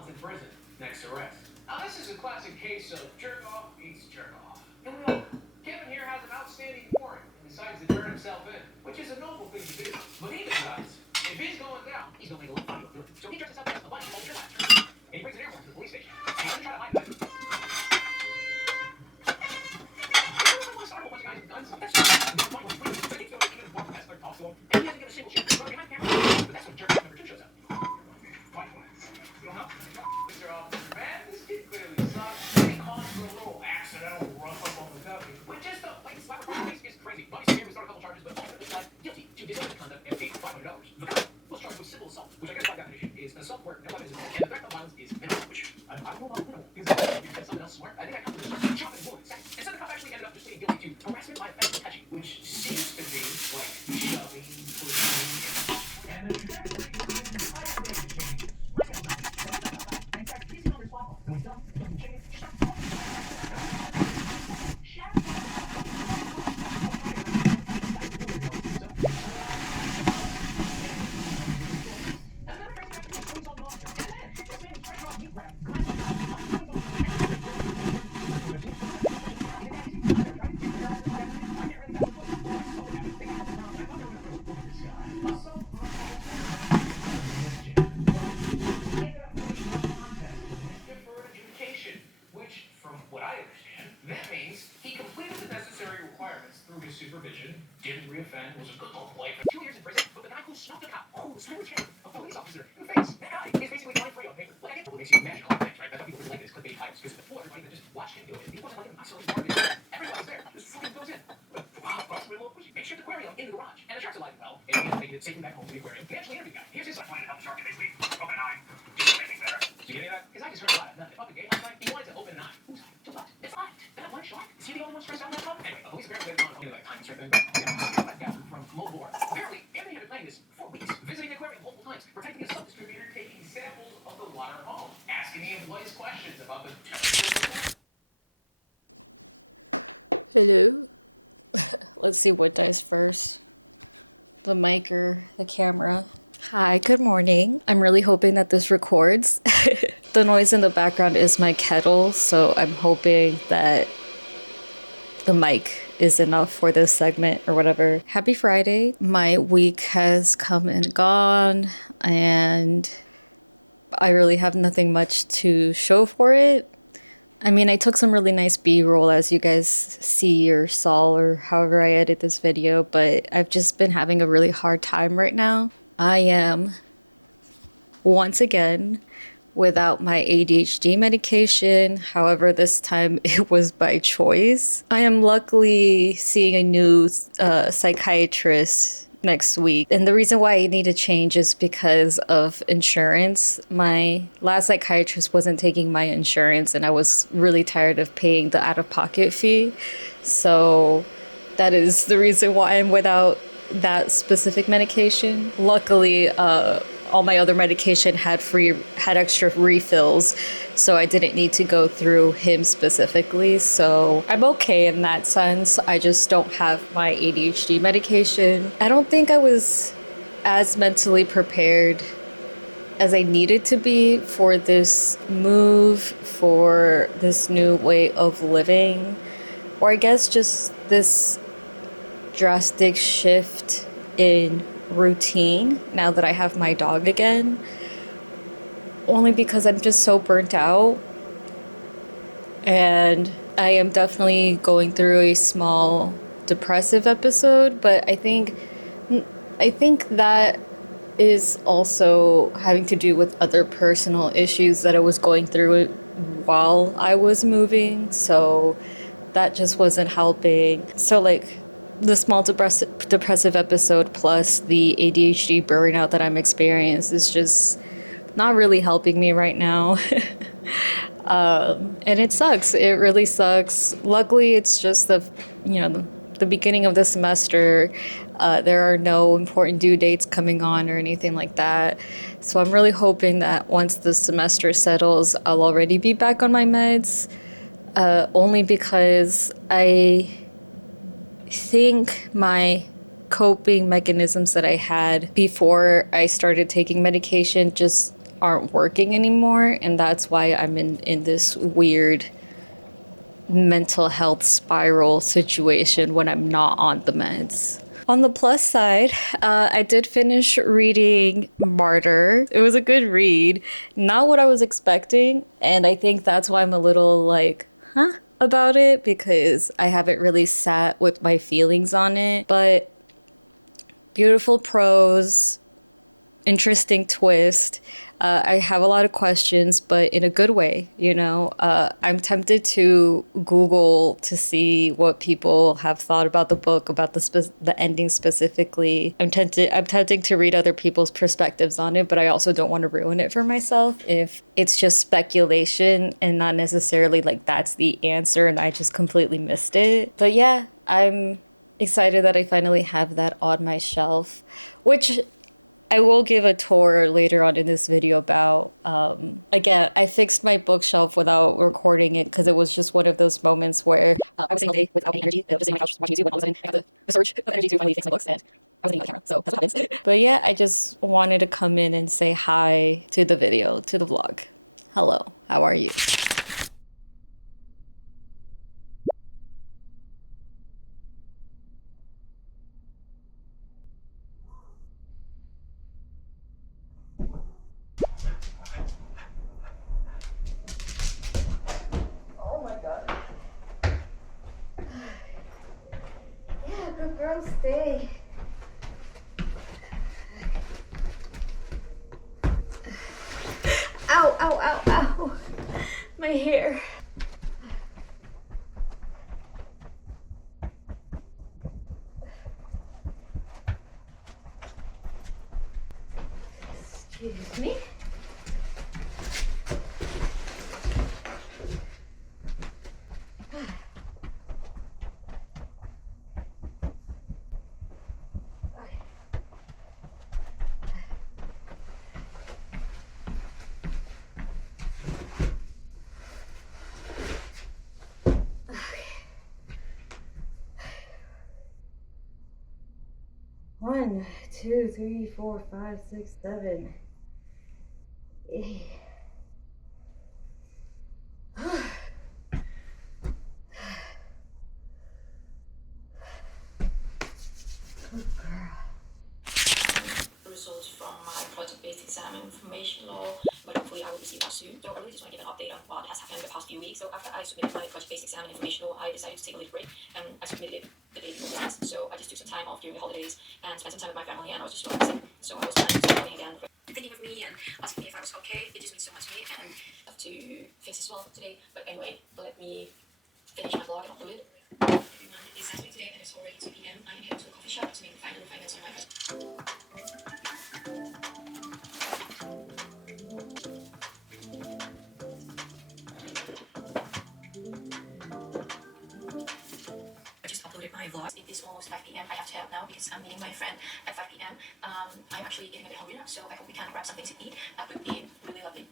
months in prison, next arrest. Now this is a classic case of jerk off beats jerk off. And we all know, Kevin here has an outstanding warrant and decides to turn himself in, which is a noble thing to do. But he decides, if he's going down, he's going to make a little money doing it. So he dresses up as a bunny soldier last year, and he brings an airborne to the police station. And he's going to try to hide that. Start a whole bunch of guys with guns. That's just the point when he brings it. Even the former wrestler talks to him, and he doesn't get a single shit. He's running behind the camera. But that's when jerk number 2 shows up. Mr. Officer, man, this kid clearly sucks. He calls for a little accidental rough up on the guppy. Which just the like slap across the face is crazy. Buddy's here, we start a couple charges, but ultimately pled guilty to disorderly conduct and paid $500. The guy was charged with civil assault, which I guess by definition is an assault where no weapon is involved, and the threat of violence is minimal, which I don't know about minimal, because if you said something else smart, I think I come to the start chopping bullet in seconds. Instead, the cop actually ended up just pleading guilty to harassment by offensive touching, which seems to be like shoving, pushing, and the trajectory is entirely changed. In fact, he's not responsible. And we don't change. Supervision, didn't reoffend, was a good little boy for 2 years in prison, but the guy who snuffed a cop, smash him, a police officer, in the face, that guy is basically going free on paper. Like, I get what makes you imagine a lot of things, right? That's why people really like this clickbait titles, because before everybody could just watch him do it. He wasn't like an isolated target. Everybody's there, just fucking goes in. But, wow, that's a little pushy. Make sure the aquarium in the garage, and the shark's alive and well, and he has taken it safely back home to the aquarium. They actually interviewed the guy. Here's his side. Trying to help the shark and basically open an eye. Do something better. Did you get any of that? Because I just heard a lot of nothing. Fucking gay last night. He wanted to open an eye. Whose eye? To what? It's not. That one shark? Is he the only one stressed out on that topic? Anyway, the police apparently waited on like time constraint thing, but from Mobile. Apparently, Anthony had been playing this for weeks, visiting the aquarium multiple times, protecting his sub-distributor, taking samples of the water home, asking the employees questions about the temperature. Hello. Let's see what dies first. The mic or the camera. Hi, good morning. I'm really hoping that this records. The noise in the background is my kettle, so I'm hoping that the mic is enough for this segment or whatever. Happy Friday. My week has come and gone, and I really have nothing much to show for it. I mean, I took some really nice B-roll, as you guys see or saw or however I edit this video, but I've just been having a really hard time right now. I am, once again, without my ADHD medication. However, this time it was by choice. I am luckily seeing a new psychiatrist next week. And the reason why I need to change is because of insurance. My last psychiatrist wasn't taking my insurance, and I was really tired of paying the out-of-pocket fee. So that is the reason why I'm without that specific medication. Luckily, all my other medication had extra refills, so I didn't need to go through him specifically. So I'm okay in that sense. I just don't have my ADHD medication. I don't think I was as mentally prepared as I needed to be for this move, for this new way of living, or I guess just this drastic shift in routine now that I have my dog again, only because I'm just so burnt out, and I am definitely going through a small depressive episode. But I think that is also having to do with other personal issues that I was going through while I was moving, so that just wasn't helping. So like the small depressive episode plus the ADHD burnout that I'm experiencing is just not really helping me right now. And it sucks. It really sucks. Luckily, it's just the beginning of the semester. There are no important due dates coming on or anything like that. So I'm really hoping that once the semester settles, I'll already be back on my meds. Only because I think my coping mechanisms that I had before I started taking medication just aren't working anymore, and that's why I'm in this weird mental health spiral situation when I'm not on the meds. On the plus side, I did finish reading Martyr. It was a good read, not what I was expecting, and I think that's why I'm a little like, huh, about it, because I haven't really sat with my feelings on it. But beautiful prose, interesting twist. I have a lot of questions, but in a good way, you know. I'm tempted to Google to see what people have thought about the book, about the ending specifically. I'm tempted to read other people's perspectives on it, but I also don't want to ruin it for myself if it's just speculation and not necessarily like that's the answer and I just completely missed it. But yeah, I'm excited that I finally have that on my shelf, which I will give a tour later on in this video about, again, I fixed my bookshelf without recording it because it was just one of those moments where I was sitting all day without any energy, just sitting on my couch watching YouTube, and all of a sudden I got the surge of energy to finally fix my books, and I was thinking about the camera, so that's what happens. But yeah, I just wanted to come in and say hi to the video, to the vlog. Hello, how are you? Oh my god. Yeah, good girl, stay. Ow, ow, ow, ow. My hair. Excuse me. One, two, three, four, five, six, seven, eight. Good girl. Results from my project-based exam in information law, but hopefully I will receive that soon. So I really just want to give an update on what has happened in the past few weeks. So after I submitted my project-based exam in information law, I decided to take a little break. I submitted it the day before the test, so I just took some time off during the holidays and spent some time with my family, and I was just relaxing. So I was planning to start again, but thinking of me and asking me if I was okay. It just means so much to me, and I have to fix as well today. But anyway, let me finish my vlog and upload it. Everyone is asking me today, and it's already 2 p.m. I'm heading to a coffee shop to make the final finance on my first. I just uploaded my vlog. It is almost 5 p.m. I have to head out now because I'm meeting my friend at 5 p.m. I'm actually getting a bit hungry now, so I hope we can grab something to eat. That would be really lovely.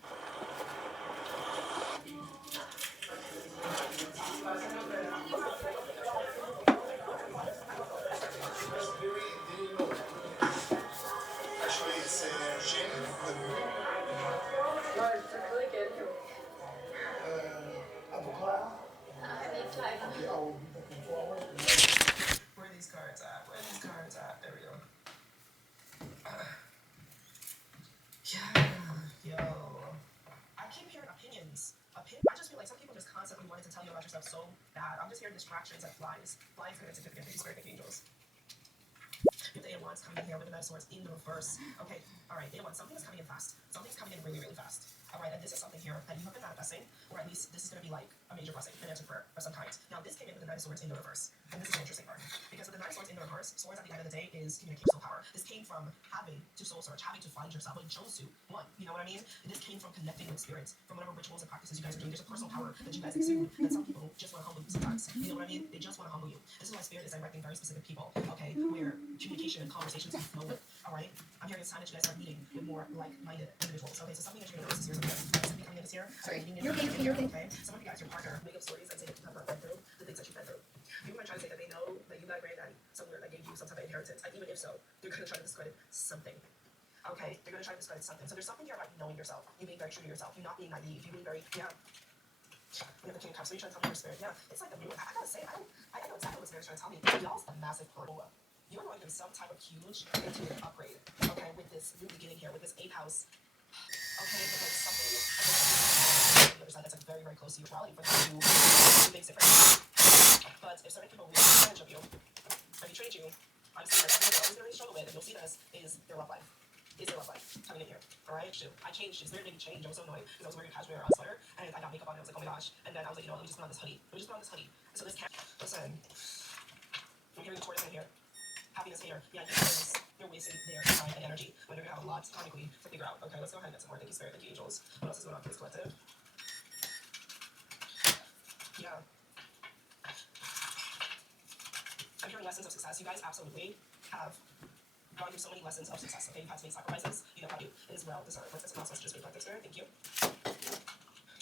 Where are these cards at? Where are these cards at? There we go. Yeah, yo. I keep hearing opinions. I just feel like some people just constantly wanting to tell you about yourself so bad. I'm just hearing distractions like flies. Flies are insignificant. These great angels. With the A1s coming in here with the Knight of Swords in the reverse. Okay, alright, A1, something is coming in fast. Something's coming in really, really fast. Alright, and this is something here that you have been manifesting, or at least this is going to be like a major blessing, an answer prayer of some kind. Now, this came in with the Knight of Swords in the reverse. And this is an interesting part. Because with the Knight of Swords in the reverse, swords at the end of the day is communicational power. This came from having to soul search, having to find yourself, but you chose to. One, you know what I mean? And this came from connecting with spirits, from whatever rituals and practices you guys are doing. There's a personal power that you guys exude, that some people just want to humble you sometimes. You know what I mean? They just want to humble you. This is why spirit is directing very specific people, okay, where communication and conversations can flow with. Alright? I'm hearing it's time that you guys start meeting with more like-minded individuals. Okay, so something that you're going to notice is here. Something coming in this here. Sorry, you're okay. Some of you guys, your partner, make up stories and say that you have not been through the things that you've been through. People are trying to say that they know that you got a granddaddy somewhere that gave you some type of inheritance. And even if so, they're going to try to discredit something. Okay, they're gonna try to discredit something. So there's something here about knowing yourself, you being very true to yourself, you not being naive, you being very, yeah. We have the King of Cups, so you're trying to tell me your spirit. Yeah, it's like the moon. I gotta say, I know exactly what Spirit's trying to tell me. Y'all's a massive portal. You're going through some type of huge intuitive upgrade, okay, with this new beginning here, with this 8th house. Okay, but like something on the other side that's like very, very close to your reality for them to makes difference. But if certain people really take advantage of you, and betrayed you, I'm saying that something that they're always gonna really struggle with, and you'll see this, is their love life. Is their love life coming in here? Alright, I changed. Spirit made me change. I was so annoyed because I was wearing a cashmere sweater and I got makeup on and I was like, oh my gosh. And then I was like, you know what, let me just put on this hoodie. Let me just put on this hoodie. So this cat, listen, I'm hearing Taurus in here. Happiness here. Yeah, you're wasting their time and energy when you're gonna have a lot karmically to figure out. Okay, let's go ahead and get some more. Thank you, Spirit. Thank you, angels. What else is going on for this collective? Yeah. I'm hearing lessons of success. You guys absolutely have gone through so many lessons of success. Okay, you've had to make sacrifices. You know how to do. It is well deserved. Let's also just reflect this, Spirit. Thank you.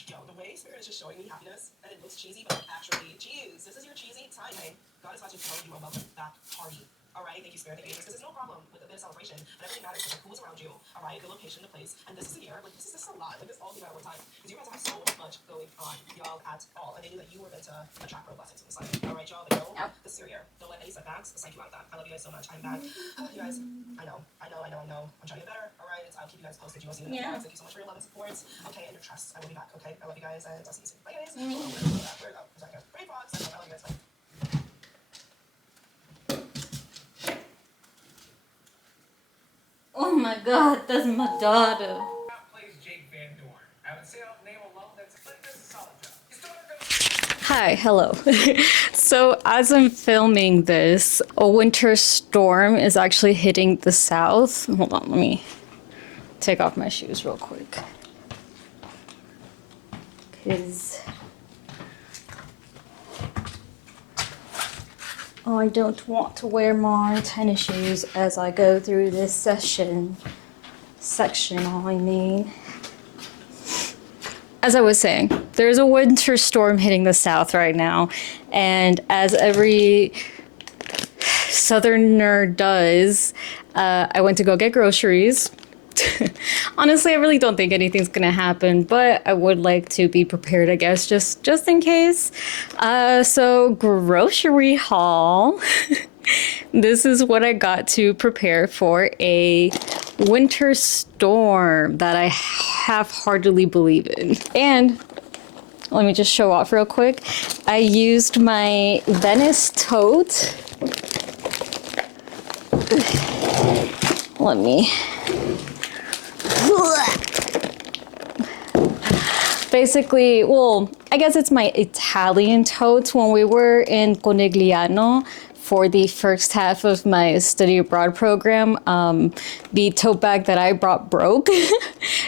Yo, the way Spirit is just showing me happiness, and it looks cheesy, but actually, geez, this is your cheesy time. Hey, God is about to throw you a welcome back party. Alright, thank you, Spirit. Thank you. Because there's no problem with a bit of celebration, but everything matters. Like, who's around you? Alright, the location, the place, and this is a year. Like, this is a lot. Like, this all came out at one time. Because you guys have so much going on, y'all, at all. And they knew that you were meant to attract real blessings from the sun. Alright, y'all, they know this is your year. Don't let any setbacks psych you out of that. I love you guys so much. I'm back. You guys, I know. I'm trying to get better. Alright, I'll keep you guys posted. You will see me in the vlogs. Thank you so much for your love and support. Okay, and your trust. I will be back. Okay, I love you guys, and I'll see you soon. Bye, guys. Where to go? Sorry, guys. Pretty vlogs. I love you guys. Bye. Oh my god, that's my daughter. Plays Jake Van Dorn. I would say off name alone, that's a solid job. He's doing a good. Hi, hello. So as I'm filming this, a winter storm is actually hitting the south. Hold on, let me take off my shoes real quick. Because I don't want to wear my tennis shoes as I go through this section, I mean. As I was saying, there's a winter storm hitting the south right now, and as every southerner does, I went to go get groceries. Honestly, I really don't think anything's gonna happen, but I would like to be prepared, I guess, just in case. So grocery haul. This is what I got to prepare for a winter storm that I half-heartedly believe in. And let me just show off real quick. I used my Venice tote. Let me... Basically, well, I guess it's my Italian totes. When we were in Conegliano for the first half of my study abroad program, the tote bag that I brought broke.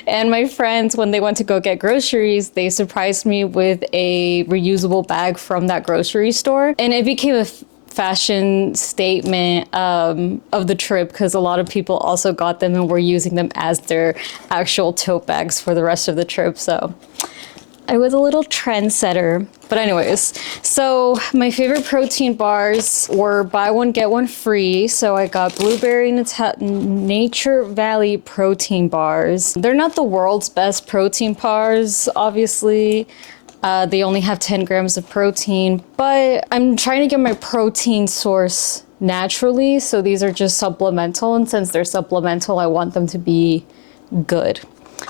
And my friends, when they went to go get groceries, they surprised me with a reusable bag from that grocery store. And it became a fashion statement of the trip, because a lot of people also got them and were using them as their actual tote bags for the rest of the trip. So I was a little trendsetter. But anyways, so my favorite protein bars were buy one, get one free. So I got Blueberry Nature Valley protein bars. They're not the world's best protein bars, obviously. They only have 10 grams of protein, but I'm trying to get my protein source naturally. So these are just supplemental. And since they're supplemental, I want them to be good.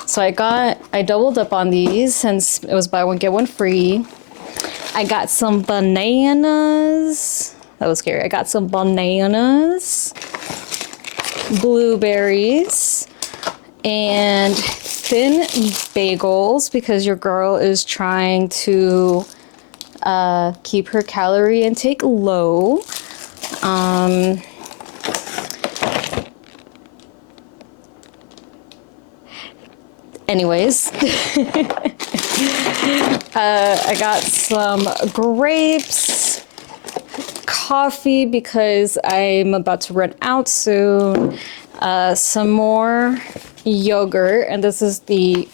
So I doubled up on these since it was buy one, get one free. I got some bananas. That was scary. I got some bananas, blueberries, and thin bagels because your girl is trying to keep her calorie intake low. Anyways, I got some grapes, coffee because I'm about to run out soon, some more yogurt, and this is the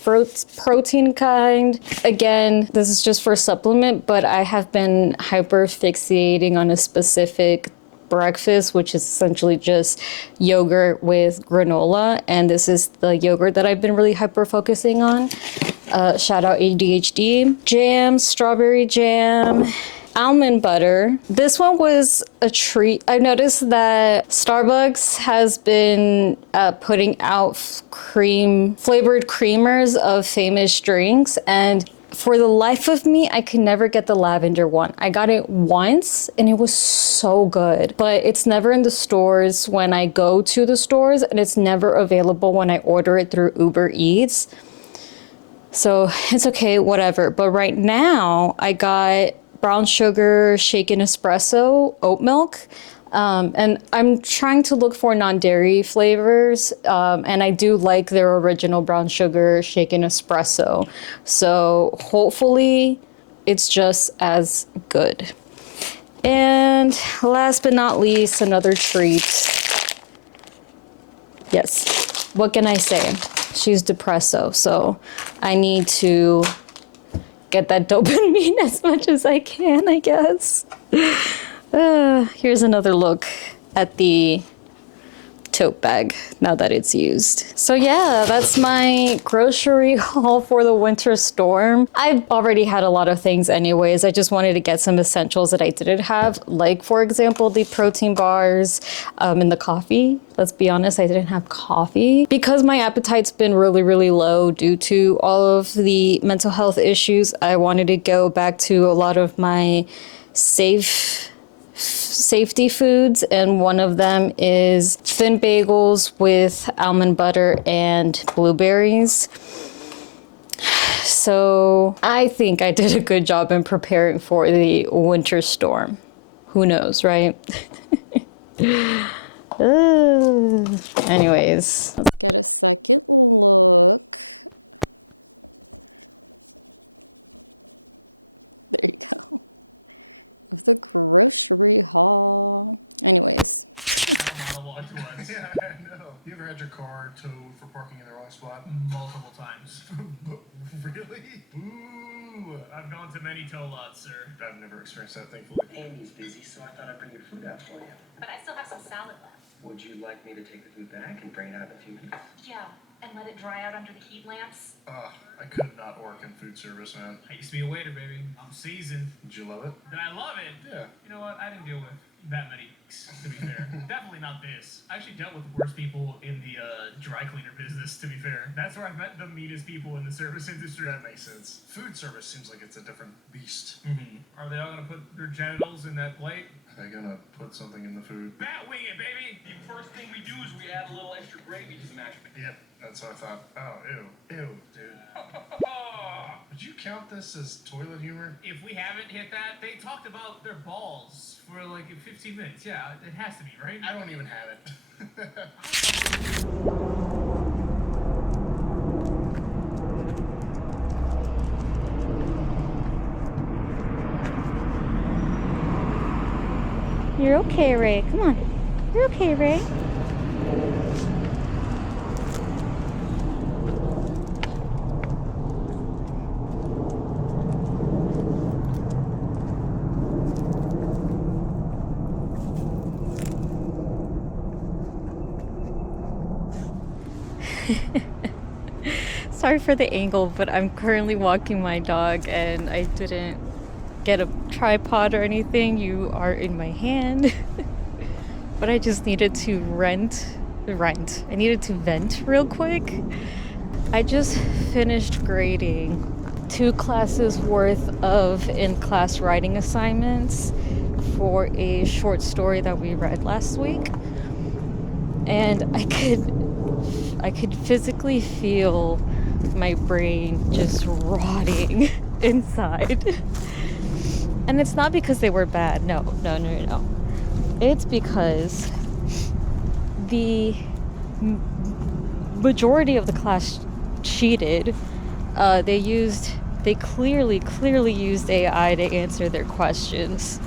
protein kind. Again, this is just for supplement, but I have been hyper fixating on a specific breakfast, which is essentially just yogurt with granola. And this is the yogurt that I've been really hyper focusing on. Shout out ADHD. Jam, strawberry jam, almond butter. This one was a treat. I noticed that Starbucks has been putting out flavored creamers of famous drinks, and for the life of me, I could never get the lavender one. I got it once and it was so good, but it's never in the stores when I go to the stores, and it's never available when I order it through Uber Eats. So it's okay, whatever. But right now I got brown sugar shaken espresso oat milk. And I'm trying to look for non-dairy flavors, and I do like their original brown sugar shaken espresso. So hopefully it's just as good. And last but not least, another treat. Yes, what can I say? She's depresso, so I need to get that dopamine as much as I can, I guess. Here's another look at the tote bag now that it's used. So yeah, that's my grocery haul for the winter storm. I've already had a lot of things anyways. I just wanted to get some essentials that I didn't have, like for example, the protein bars and the coffee. Let's be honest, I didn't have coffee because my appetite's been really low due to all of the mental health issues. I wanted to go back to a lot of my safety foods, and one of them is thin bagels with almond butter and blueberries. So I think I did a good job in preparing for the winter storm. Who knows, right? Anyways, let's get a second look. There you go. Of the grocery haul. Anyways. Yeah, I know. You ever had your car towed for parking in the wrong spot? multiple times. Really? Ooh, I've gone to many tow lots, sir. I've never experienced that, thankfully. Andy's busy, so I thought I'd bring your food out for you. But I still have some salad left. Would you like me to take the food back and bring it out in a few minutes? Yeah, and let it dry out under the heat lamps. I could not work in food service, man. I used to be a waiter, baby. I'm seasoned. Did you love it? Did I love it? Yeah. You know what? I didn't deal with that many, to be fair. Definitely not this. I actually dealt with the worst people in the dry cleaner business, to be fair. That's where I met the meanest people in the service industry. That makes sense. Food service seems like it's a different beast. Mm-hmm. Are they all gonna put their genitals in that plate? Are they gonna put something in the food? Bat wing it, baby! The first thing we do is we add a little extra gravy to the mashed potatoes. Yep, that's what I thought. Oh, ew, dude. Would you count this as toilet humor? If we haven't hit that, they talked about their balls for like 15 minutes. Yeah, it has to be, right? I don't even have it. You're okay, Ray. Come on. You're okay, Ray. Sorry for the angle, but I'm currently walking my dog and I didn't get a tripod or anything. You are in my hand. But I just needed to I needed to vent real quick. I just finished grading 2 classes worth of in-class writing assignments for a short story that we read last week. And I could physically feel my brain just rotting inside. And it's not because they were bad. No. It's because the majority of the class cheated. They clearly used AI to answer their questions.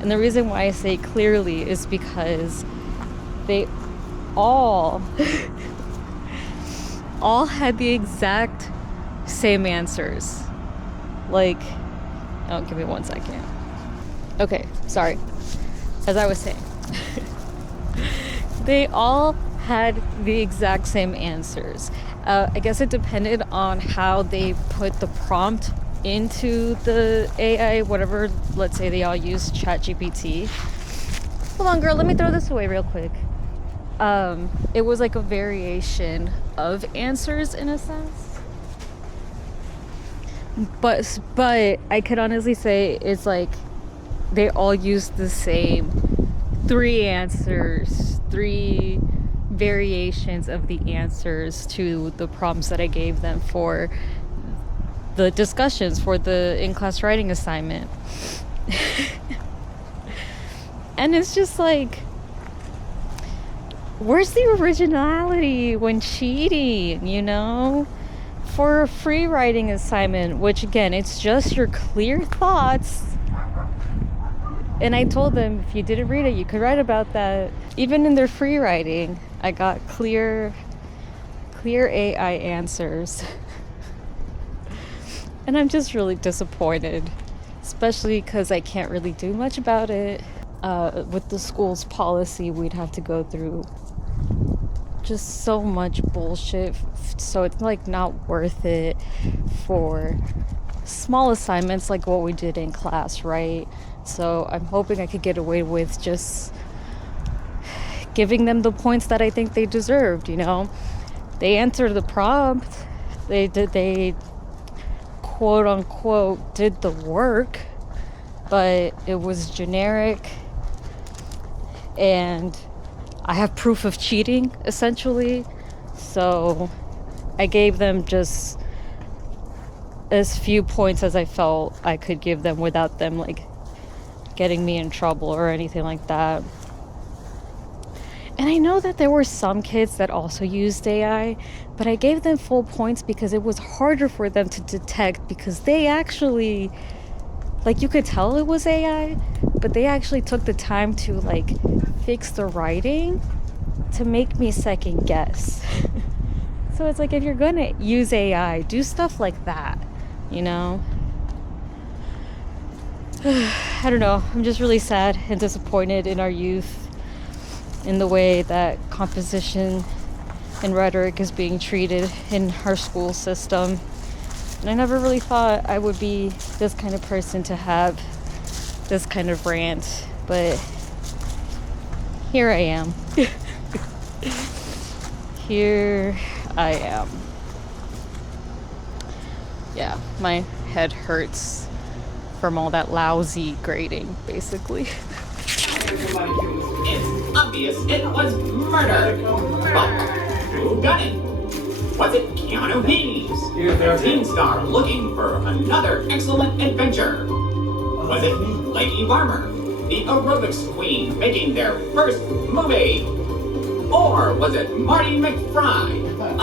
And the reason why I say clearly is because they all had the exact same answers. Like, oh, give me 1 second. Okay, sorry. As I was saying, They all had the exact same answers. I guess it depended on how they put the prompt into the AI, whatever. Let's say they all use ChatGPT. Hold on, girl, let me throw this away real quick. It was like a variation of answers in a sense. But I could honestly say it's like they all used the same 3 answers, 3 variations of the answers to the prompts that I gave them for the discussions for the in-class writing assignment. And it's just like, where's the originality when cheating, you know? For a free writing assignment, which again, it's just your clear thoughts. And I told them, if you didn't read it, you could write about that. Even in their free writing, I got clear AI answers. And I'm just really disappointed, especially because I can't really do much about it. With the school's policy, we'd have to go through just so much bullshit, so it's like not worth it for small assignments like what we did in class, right? So I'm hoping I could get away with just giving them the points that I think they deserved, you know? They answered the prompt, they quote unquote did the work, but it was generic, and I have proof of cheating, essentially. So I gave them just as few points as I felt I could give them without them like getting me in trouble or anything like that. And I know that there were some kids that also used AI, but I gave them full points because it was harder for them to detect, because they actually, like, you could tell it was AI, but they actually took the time to like fix the writing to make me second guess. So it's like, if you're gonna use AI, do stuff like that, you know? I don't know, I'm just really sad and disappointed in our youth, in the way that composition and rhetoric is being treated in our school system. And I never really thought I would be this kind of person to have this kind of rant, but here I am. Here I am. Yeah, my head hurts from all that lousy grading, basically. It's obvious it was murder. But who done it? Was it Keanu Reeves, the teen star looking for another excellent adventure? Was it Leggy Farmer, the aerobics queen making their first movie? Or was it Marty McFly, a